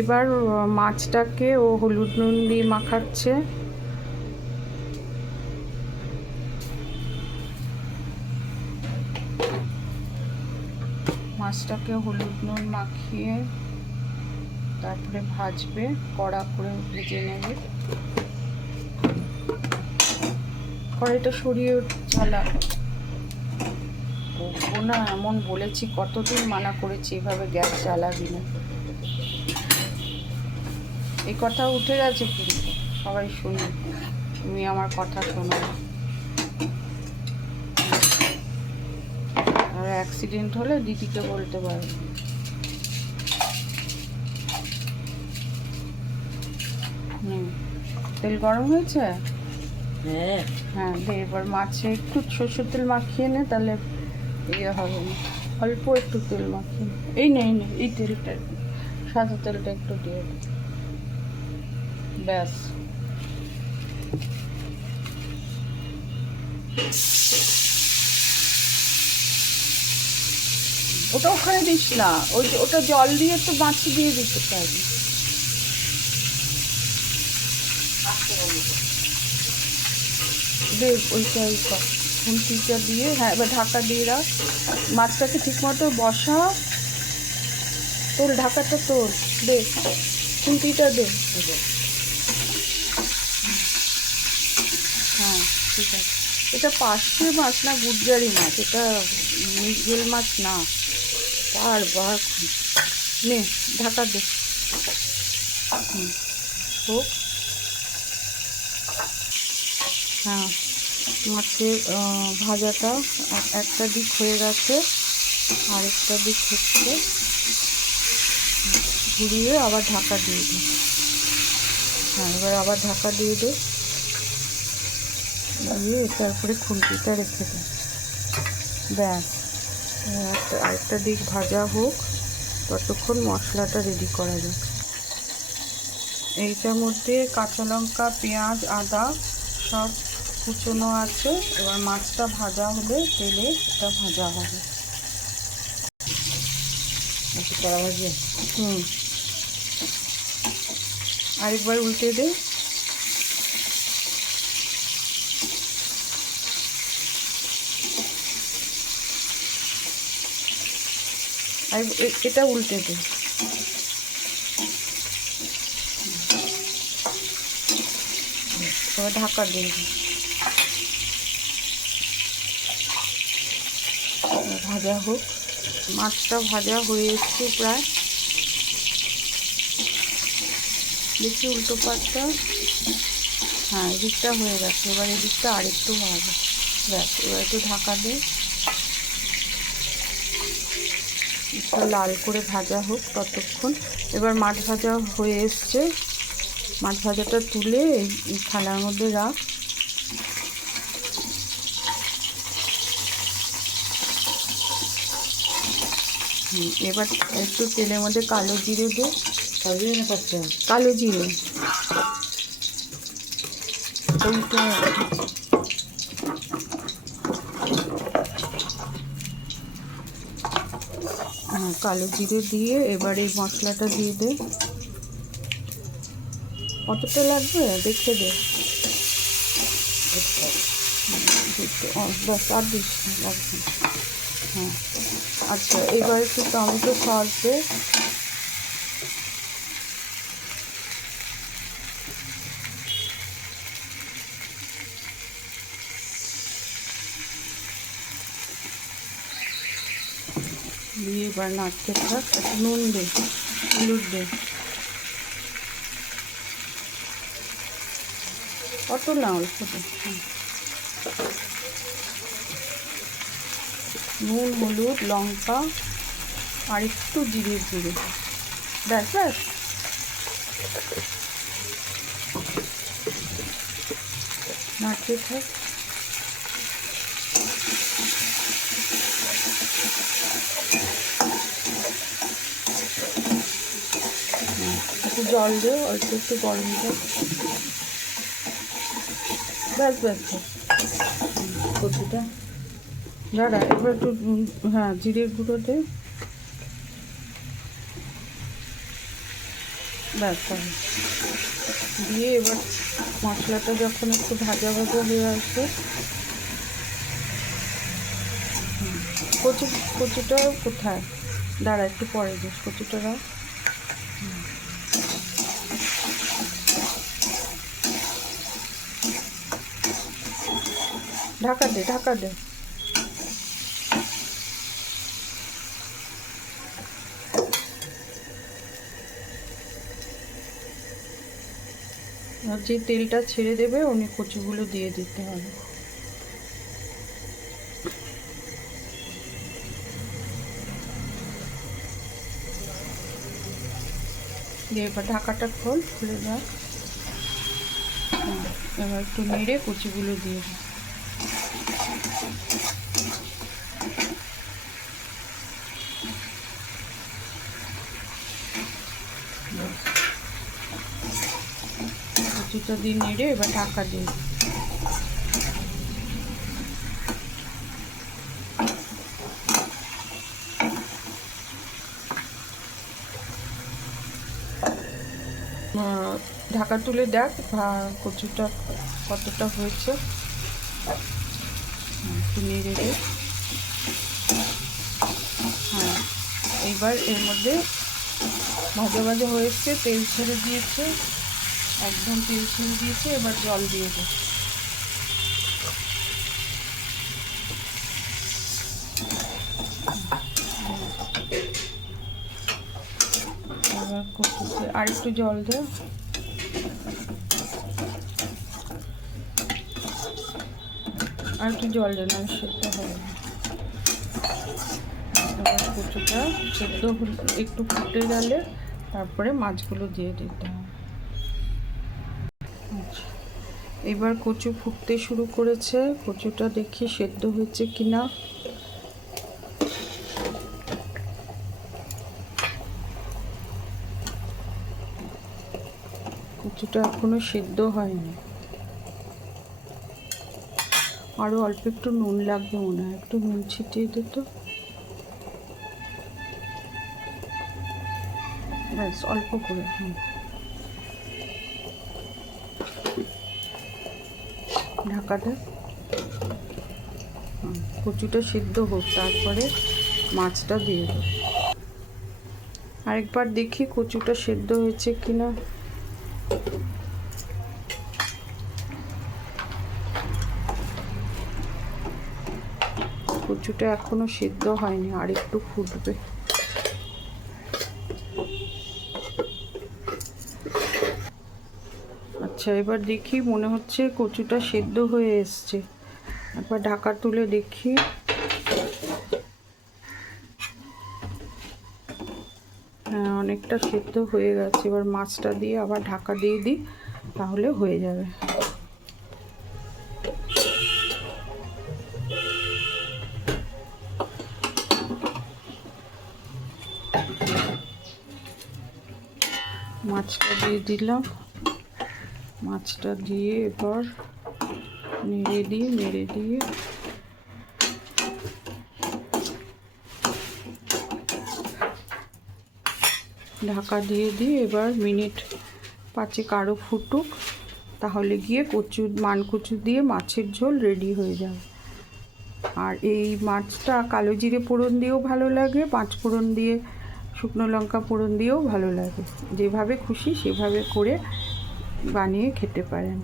এবার মাছটাকে ও হলুদ নুন দিয়ে মাখাচ্ছে। মাছটাকে হলুদ নুন মাখিয়ে তারপরে ভাজবে, কড়া করে ভেজে নেবে। কড়াইটা সরিয়ে চালা না এমন বলেছি, কতদিন মানা করেছি এভাবে গ্যাস জ্বালাবি না। এই কথা উঠে গেছে কিন্তু। সবাই শুনি তুমি আমার কথা শোনো। আর অ্যাক্সিডেন্ট হলে দিদিকে বলতে পারবে হুম। তেল গরম হয়েছে? হ্যাঁ। হ্যাঁ এবার মাছে একটু সরষের তেল মাখিয়ে নে তাহলে ইয়ে হবে না। অল্প একটু তেল মাখিয়ে এই নে এই তেলটা সাদা তেলটা একটু দিয়ে দে। ব্যাস। ওটা ওখানে দিস না। ওই ওটা জল দিয়ে একটু বাঁচি দিয়ে দিতে পারবি খুন্তিটা দিয়ে হ্যাঁ এবার ঢাকা দিয়ে রাখ। মাছটাকে ঠিক মতো বসা। তোর ঢাকাটা তোর। দে, খুন্তিটা দে হ্যাঁ ঠিক আছে। এটা পার্শে মাছ না গুজরারি মাছ? এটা মৃগেল মাছ না। বারবার নে, ঢাকা দে। হোক। হ্যাঁ মাছের ভাজাটা একটা দিক হয়ে গেছে, আরেকটা দিক হচ্ছে। ঘুরিয়ে আবার ঢাকা দিয়ে দিই হ্যাঁ এবার আবার ঢাকা দিয়ে দে। দিয়ে তারপরে খুন্তিটা রেখে দে। ব্যাস আরেকটা দিক ভাজা হোক, ততক্ষণ মশলাটা রেডি করা যাক। এইটার মধ্যে কাঁচা লঙ্কা, পেঁয়াজ, আদা সব কুচোনো আছে। এবার মাছটা ভাজা হলে তেলে এটা ভাজা হবে। হুম। আরেকবার উল্টে দে। আর এটা উল্টে দে। ঢাকা দিয়ে দে। এবার ভাজা হোক। মাছটা ভাজা হয়ে এসছে প্রায়। দেখি উল্টো পাটটা হ্যাঁ এদিকটা হয়ে গেছে। এবার এদিকটা আরেকটু ভাজা। ব্যাস, এবার একটু ঢাকা দে। একটু লাল করে ভাজা হোক ততক্ষণ। এবার মাছ ভাজা হয়ে এসছে। মাছ ভাজাটা তুলে এই থালার মধ্যে রাখ। এবার একটু তেলের মধ্যে কালো জিরে দে। কালো জিরে। ওইটা কালো জিরে দিয়ে এবার এই মশলাটা দিয়ে দে। কতটা লাগবে? দেখে দে। ব্যাস আর বেশি লাগবে হ্যাঁ আচ্ছা এবার একটু টমেটো সস দে। দিয়ে এবার নাড়তে থাক, একটু নুন দে, হলুদ দে। অত না, অল্প। নুন, হলুদ, লঙ্কা, আর একটু জিরে গুঁড়ো ব্যাস ব্যাস। নাড়তে থাক একটু জল দে, অল্প একটু গরম জল ব্যাস ব্যাস কচুটা দাঁড়া, এবার একটু হ্যাঁ জিরের গুঁড়ো দে। ব্যাস। দিয়ে এবার মশলাটা যখন একটু ভাজা ভাজা হয়ে আসবে, কচু, কচুটা কোথায়? দাঁড়া, একটু পরে দিস, কচুটা ঢাকা দে ঢাকা দে। আর যে তেলটা ছেড়ে দেবে উনি কচুগুলো দিয়ে দিতে হবে। দিয়ে এবার ঢাকাটা খোল খুলে হুম, এবার একটু নেড়ে কচুগুলো দিয়ে দে। কচুটা দিন নেড়ে এবার ঢাকা দিন ঢাকা তুলে দেখ কচুটা কতটা হয়েছে। দে। হ্যাঁ এইবার এর মধ্যে ভাজা ভাজা হয়েছে, তেল ছেড়ে দিয়েছে। একদম তেল ছেড়ে দিয়েছে, এবার জল দিয়ে দে এবার কচুতে আর একটু জল দে আর একটু জল দে না সেদ্ধ হবে। এবার কচুটা সেদ্ধ একটু ফুটে গেলে তারপরে মাছগুলো দিয়ে দিতে হবে আচ্ছা। এবার কচু ফুটতে শুরু করেছে। কচুটা দেখি সেদ্ধ হয়েছে কিনা। কচুটা এখনও সেদ্ধ হয়নি। আরও অল্প একটু নুন লাগবে মনে হয়। একটু নুন ছিটিয়ে দিত ব্যাস, অল্প করে, হুম। ঢাকাটা। কচুটা সিদ্ধ হোক, তারপরে মাছটা দিয়ে দেবো। আরেকবার দেখি কচুটা সেদ্ধ হয়েছে কিনা। কচুটা এখনও সিদ্ধ হয়নি আর একটু ফুটবে। আচ্ছা এবার দেখি, মনে হচ্ছে কচুটা সেদ্ধ হয়ে এসছে। একবার ঢাকা তুলে দেখি। হ্যাঁ অনেকটা সেদ্ধ হয়ে গেছে। এবার মাছটা দিয়ে আবার ঢাকা দিয়ে দিই, তাহলে হয়ে যাবে। মাছটা দিয়ে দিলাম। মাছটা দিয়ে এবার নেড়ে দিয়ে নেড়ে দিয়ে ঢাকা দিয়ে দিয়ে এবার মিনিট পাঁচেক আরও ফুটুক, তাহলে গিয়ে কচু, মান কচু দিয়ে মাছের ঝোল রেডি হয়ে যাবে। আর এই মাছটা কালো জিরে পোড়ন দিয়েও ভালো লাগে, পাঁচ ফোড়ন দিয়ে শুকনো লঙ্কা পোড়ন দিয়েও ভালো লাগে। যেভাবে খুশি সেভাবে করে বানিয়ে খেতে পারেন।